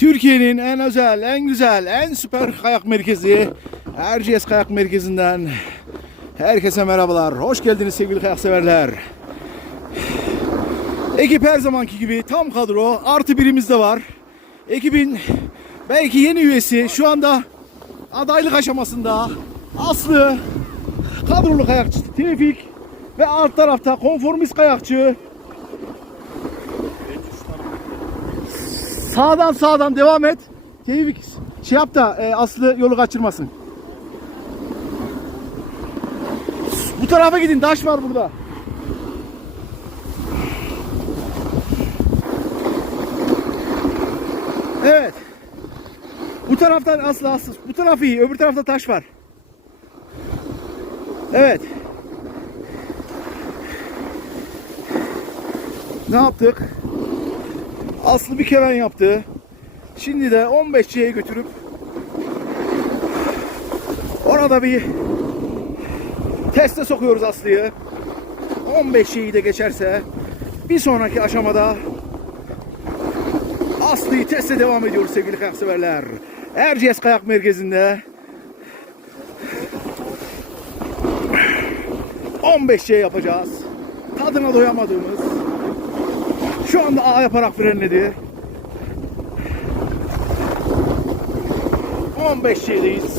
Türkiye'nin en özel, en güzel, en süper kayak merkezi Erciyes Kayak Merkezi'nden herkese merhabalar. Hoş geldiniz sevgili kayak severler. Ekip her zamanki gibi tam kadro artı birimiz de var. Ekibin belki yeni üyesi şu anda adaylık aşamasında Aslı kadrolu kayakçı Tevfik ve alt tarafta konformist kayakçı Sağdan sağdan devam et. Tevfik şey yap da e, Aslı yolu kaçırmasın. Bu tarafa gidin taş var burada. Evet. Bu taraftan Aslı Aslı. Bu taraf iyi. Öbür tarafta taş var. Evet. Ne yaptık? Aslı bir keven yaptı. Şimdi de 15C'ye götürüp orada bir teste sokuyoruz Aslı'yı. 15C'yi de geçerse bir sonraki aşamada Aslı'yı teste devam ediyoruz sevgili kayak severler. Erciyes Kayak Merkezi'nde 15C yapacağız. Tadına doyamadığımız şu anda A yaparak frenledi. 15 şeydeyiz.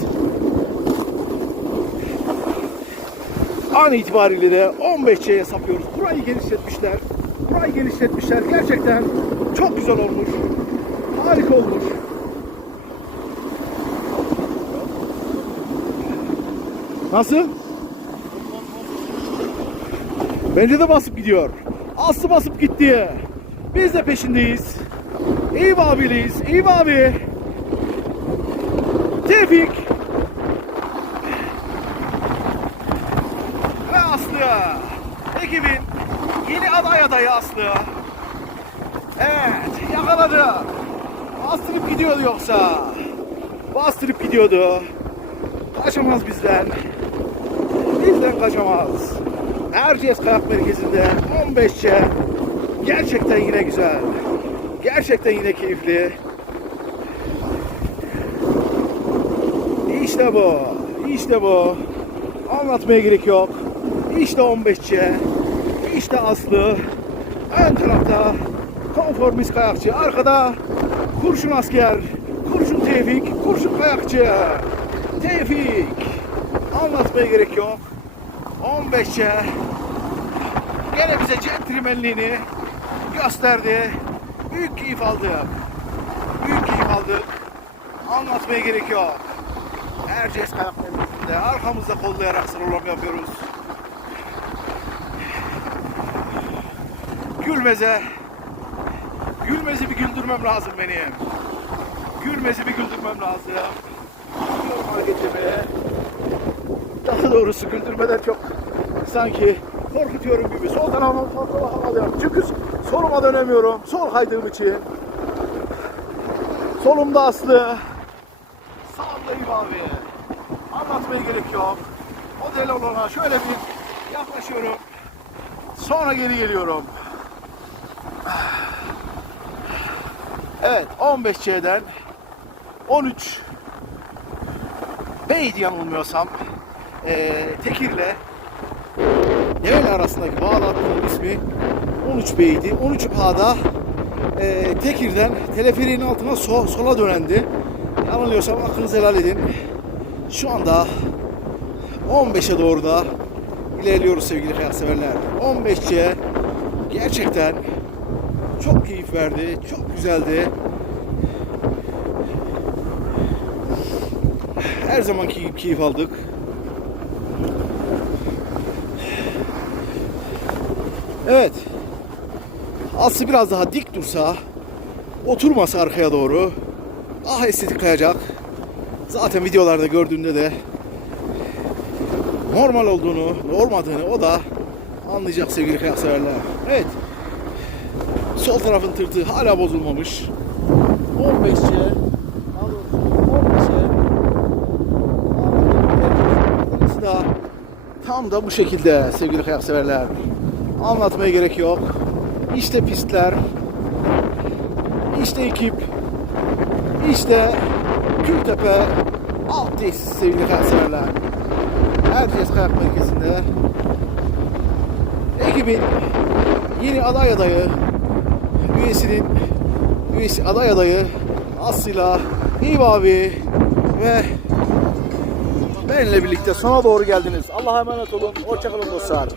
An itibariyle de 15 şeye sapıyoruz. Burayı genişletmişler. Burayı genişletmişler. Gerçekten çok güzel olmuş. Harika olmuş. Nasıl? Bence de basıp gidiyor. Aslı basıp gitti. Biz de peşindeyiz. Eyüp abileyiz. Eyüp abi. Tevfik. Ve Aslı. Ekibin yeni aday adayı Aslı. Evet yakaladı. Bastırıp gidiyordu yoksa. Bastırıp gidiyordu. Kaçamaz bizden. Bizden kaçamaz. Erciyes Kayak Merkezi'nde 15'çe gerçekten yine güzel. Gerçekten yine keyifli. İşte bu. İşte bu. Anlatmaya gerek yok. İşte 15'çe. İşte Aslı. Ön tarafta konformist kayakçı. Arkada kurşun asker. Kurşun Tevfik. Kurşun kayakçı. Tevfik. Anlatmaya gerek yok. 15'e gene bize centilmenliğini gösterdi. Büyük keyif aldık. Büyük keyif aldık. Anlatmaya gerek yok. Erciyes kayak merkezinde arkamızda kollayarak sıralama yapıyoruz. Gülmez'e Gülmez'i bir güldürmem lazım benim. Gülmez'i bir güldürmem lazım. Gidiyorum hareketlemeye. Daha doğrusu güldürmeden çok sanki korkutuyorum gibi. Sol tarafıma fazla bakamadım. Çünkü soluma dönemiyorum. Sol kaydığım için. Solumda Aslı. Sağımda İb abi. Anlatmaya gerek yok. Model olana şöyle bir yaklaşıyorum. Sonra geri geliyorum. Evet 15C'den 13 Beydi yanılmıyorsam eee Tekir'le arasındaki bağlantının ismi 13 Bey'di. 13 A'da eee Tekir'den teleferiğin altına so- sola dönendi. Yanılıyorsam aklınızı helal edin. Şu anda 15'e doğru da ilerliyoruz sevgili kayak severler. 15'e gerçekten çok keyif verdi. Çok güzeldi. Her zamanki gibi keyif aldık. Evet. Aslı biraz daha dik dursa, oturmasa arkaya doğru, ah estetik kayacak. Zaten videolarda gördüğünde de normal olduğunu, olmadığını o da anlayacak sevgili kayak severler. Evet. Sol tarafın tırtığı hala bozulmamış. 15'e daha doğrusu 15'e Burası da tam da bu şekilde sevgili kayak severler. Anlatmaya gerek yok. İşte pistler. İşte ekip. İşte Gültepe alt tesis sevgili kanserler. Herkes Kayak Merkezi'nde. Ekibin yeni aday adayı, üyesinin üyesi aday adayı Aslı'yla İyi abi ve benimle birlikte sona doğru geldiniz. Allah'a emanet olun. Hoşçakalın dostlar.